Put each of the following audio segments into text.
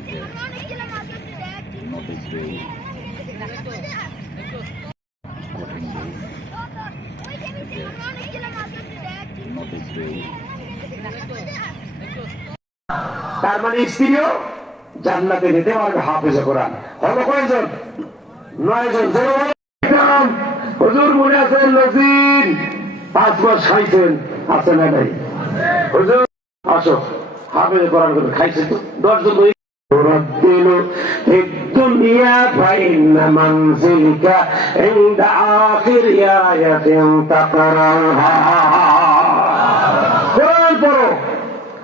not a very কঠিন day, not a very তার মানে স্ত্রীও জান্নাতে যেতে পারবে হাফেজে কোরআন। হলো কয়জন? 9 জন। হুজুর মনে আছেন নজির 5 মাস খাইছেন, আছে না নাই? হুজুর আসো হাফেজে কোরআন করে খাইছে তো 10 জন। رتل في الدنيا فإن منزلك عند آخر آية تقرأها কোরআন পড়ো,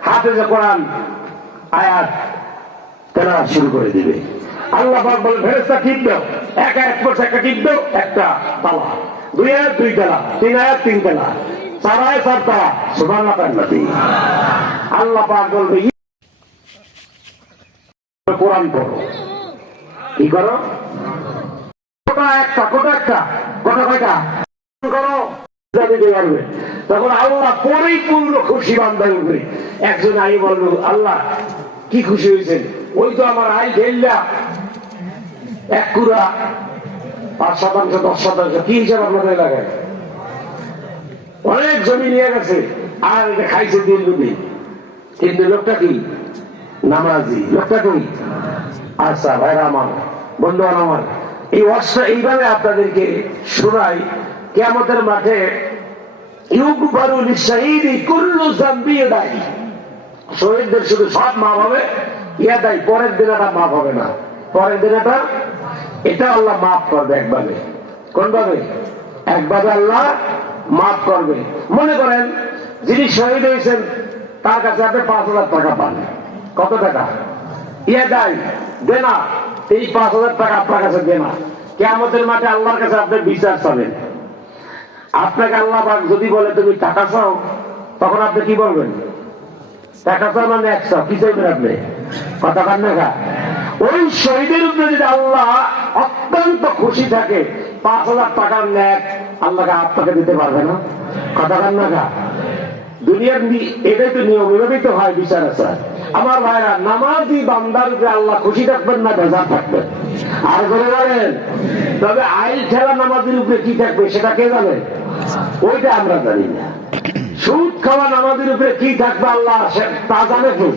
হাফেজে কোরআন আয়াত তেলাওয়াত শুরু করে দিবে। আল্লাহ পাক বলেন ফেরেশতা টিপ দাও, এক আয়াত পড়ছে একটা টিপ দাও, একটা তালা, 2 আয়াত 2 তালা, 3 আয়াত 3 তালা, 4 আয়াত 4 তালা। সুবহানাল্লাহ। আল্লাহ পাক বলবে কোরআন পড়ো, কি করো? কোটা একটা কয়টা করো জানিতে পারবে। তখন আল্লাহ পরিপূর্ণ খুশি বান্দার উপরে। একজন আই বলল, আল্লাহ কি খুশি হয়েছেন? ওই তো আমার আই ঢেললা 1 কুড়া 5% 10%। কি হিসাব আপনাদের এলাকায়? অনেক জমি নিয়ে গেছে আর এটা খাইছে দিন দুদিন, কিন্তু লোকটা কি নামাজি, লোকটা কি? আচ্ছা ভাইরা আমার, বন্ধু আমার, এই ওয়াজটা এইভাবে আপনাদেরকে শোনাই। কিয়ামতের মাঠে ইউগফারু লিশ-শাহীদি কুল্লু যামবি ইয়াদাই, শহীদদের শুধু সব মাফ হবে, ইয়াদাই পরের দিনটা মাফ হবে না। পরের দিনটা এটা আল্লাহ মাফ করবে একভাবে। কোন ভাবে? একভাবে আল্লাহ মাফ করবে। মনে করেন যিনি শহীদ হয়েছেন তার কাছে আপনি 5,000 টাকা পান। কত টাকা? ইয়াদাই দেনা। এই 5,000 টাকা আপনার কাছে দেনা। কিয়ামতের মাঠে আল্লাহর কাছে আপনি বিচার চাবেন। আপনাকে আল্লাহ পাক যদি বলে তুমি টাকা চাও, তখন আপনি কি বলবেন? টাকা চাও মানে 100, কি চাইবেন আপনি? কথা কান না। ওই শহীদের উপরে যদি আল্লাহ অত্যন্ত খুশি থাকে, 5,000 টাকার ন্যাক আল্লাহকে আপনাকে দিতে পারবে না। কথা কান না। দুনিয়ার এটাই তো নিয়ম, এভাবেই তো হয় বিচার আচার। আমার ভাইরা, নামাজি বান্দার উপরে আল্লাহ খুশি থাকবেন না বেজার থাকবেন? আর বলে বলেন, তবে আইল ঠেলা নামাজির উপরে কি থাকবে সেটা কে জানে? ওইটা আমরা জানি না। সুদ খাওয়া নামাজির উপরে কি থাকবে আল্লাহ তা জানে কি?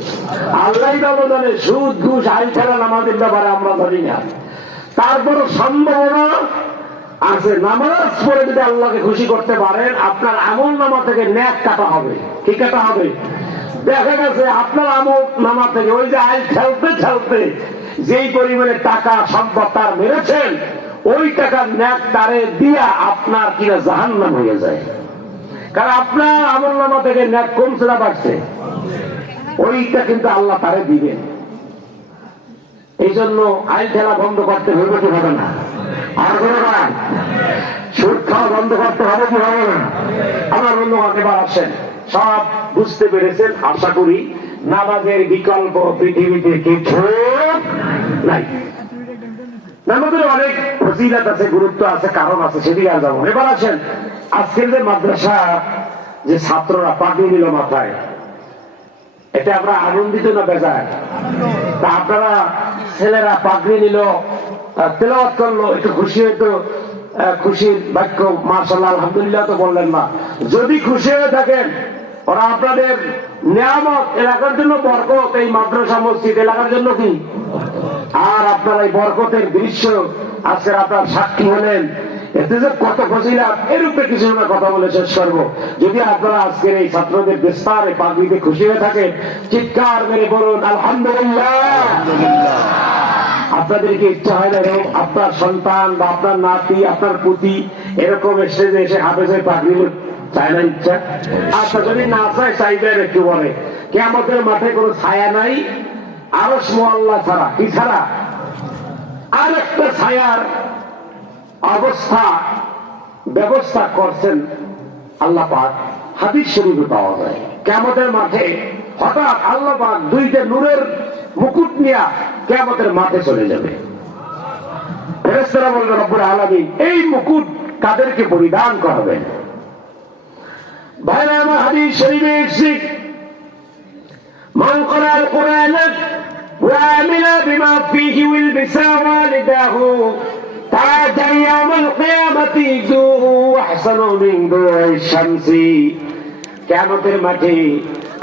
আল্লাহ ভালো জানে। সুদ ঘুষ আইল ঠেলা নামাজের ব্যাপারে আমরা জানি না। তারপরও সম্ভাবনা আছে, নামাজ পড়ে যদি আল্লাহকে খুশি করতে পারেন, আপনার আমল নামা থেকে ন্যাক কাটা হবে। কি কাটা হবে? দেখা গেছে আপনার আমল নামা থেকে ওই যে আইল ঠেলতে ঠেলতে যেই পরিমাণে টাকা সম্পদ তার মেরেছেন, ওই টাকার ন্যাক তারে দিয়া আপনার কিনা জাহান্নাম হয়ে যায়। কারণ আপনার আমল নামা থেকে ন্যাক কমছে না বাড়ছে? ওইটা কিন্তু আল্লাহ তারে দিবেন। এই জন্য আইল ঠেলা বন্ধ করতে হবে কি হবে না? আর কোনবার সুদ খাওয়া বন্ধ করতে হবে কি হবে না? আমার বন্ধুগণ এবার আসেন, সব বুঝতে পেরেছেন আশা করি। নামাজের বিকল্প পৃথিবীতে কিছু নাই। নামাজের অনেক ফজিলত আছে, গুরুত্ব আছে, কারণ আছে, সেদিকে আর যাবো। এবার আসেন, আজকের যে মাদ্রাসা যে ছাত্ররা পাগড়ি নিল মাথায়, এটা আমরা আনন্দিত না বেজায়? তা আপনারা ছেলেরা পাগড়ি নিল, তেলাওয়াত করলো, একটু খুশি হইতো? খুশির বাক্য মাশাআল্লাহ আলহামদুলিল্লাহ তো বললেন না? যদি খুশি হয়ে থাকেন, ওরা আপনাদের নিয়ামত, এলাকার জন্য বরকত। এই মাদ্রাসা মসজিদ এলাকার জন্য কি? আর আপনারা এই বরকতের দৃশ্য আজকের আপনার সাক্ষী হলেন। এতে যে কত ফজিলত, এর উপরে কিছু না কথা বলে শেষ করবো। যদি আপনারা আজকের এই ছাত্রদের বিস্তারে পাগড়িতে খুশি হয়ে থাকেন, চিৎকার মেরে বলুন আলহামদুলিল্লাহ। আপনাদেরকে ইচ্ছা হয় না এরকম আপনার সন্তান বা আপনার নাতি, আপনার পুতি এরকম স্টেজে এসে হাফেজের পাগড়ি চায় না? ইচ্ছা? আচ্ছা, যদি না চায়, চাইবেন একটু বলে কিয়ামতের মাঠে কোনো ছায়া নাই আরশ মুআল্লা ছাড়া। কি ছাড়া? আর একটা ছায়ার অবস্থা ব্যবস্থা করছেন আল্লাহ পাক, হাদিস শরীফে পাওয়া যায়। কিয়ামতের মাঠে হঠাৎ আল্লাহ পাক 2টা নূরের মুকুট নিয়ে কিয়ামতের মাঠে চলে যাবে। ফেরেশতারা বলবে রব্বুল আলামিন, এই মুকুট কাদেরকে পরিধান করাবেন? ভাইরা আমার, হাদিস শরীফে এসেছে, মান ক্বারাআল কুরআন وعمل بما فيه والبسا والداه تاجا يوم القيامة ذوه أحسن من ضوء الشمس কিয়ামতের মাঠে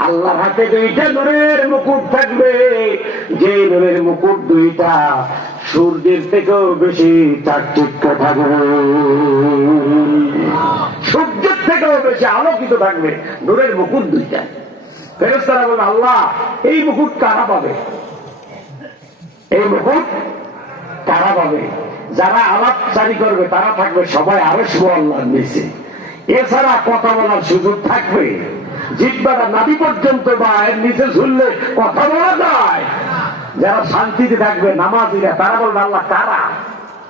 আল্লাহর হাতে দুইটা নূরের মুকুট থাকবে, যে নূরের মুকুট দুইটা সূর্যের থেকেও বেশি চাকচিক্য থাকবে, সূর্যের থেকেও বেশি আলোকিত থাকবে নূরের মুকুট দুইটা। ফেরেশতারা বলে আল্লাহ এই মুকুট কারা পাবে, এই মুকুট কারা পাবে? যারা আলাপচারি করবে তারা থাকবে সবাই আরশ আল্লাহর নিচে, এছাড়া কথা বলার সুযোগ থাকবে? জিহ্বাটা নাভি পর্যন্ত বা এর নিচে ঝুললে কথা বলা যায়? যারা শান্তিতে থাকবে নামাজিরা তারা বলবে আল্লাহ কারা,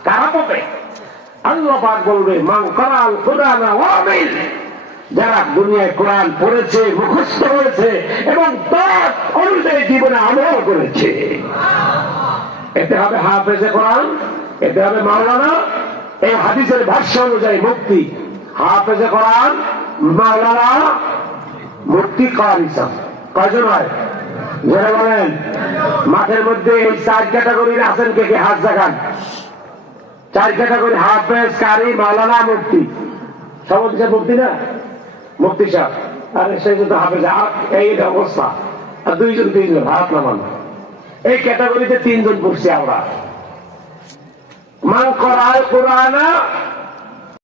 কারা পাবে? আল্লাহ পাক বলবে মান কারাল কুরআন ওয়া আমিল, যারা দুনিয়ায় কোরআন পড়েছে, মুখস্থ করেছে এবং তার অনুযায়ী জীবনে আমল করেছে। এতে হবে হাফেজে কোরআন, এতে হবে মাওলানা। এই হাদিসের ভাষ্য অনুযায়ী মুক্তি হাফেজে কোরআন, মাওলানা, মুক্তি কারি সাহেব। কয়জন হয় যারা বলেন? মাঠের মধ্যে এই 4 ক্যাটাগরির আছেন কে কে? হাত জাগান। 4 ক্যাটাগরি, হাফেজ, কারি, মাওলানা, মুক্তি। সবাই মুক্তি না? মুক্তি সাহেব আরে সেই জন্য হাফেজ। এই অবস্থা আর 2জন 3জন হাত নামান। এই ক্যাটাগরিতে 3জন পড়ছি আমরা। মান করাল কোরআন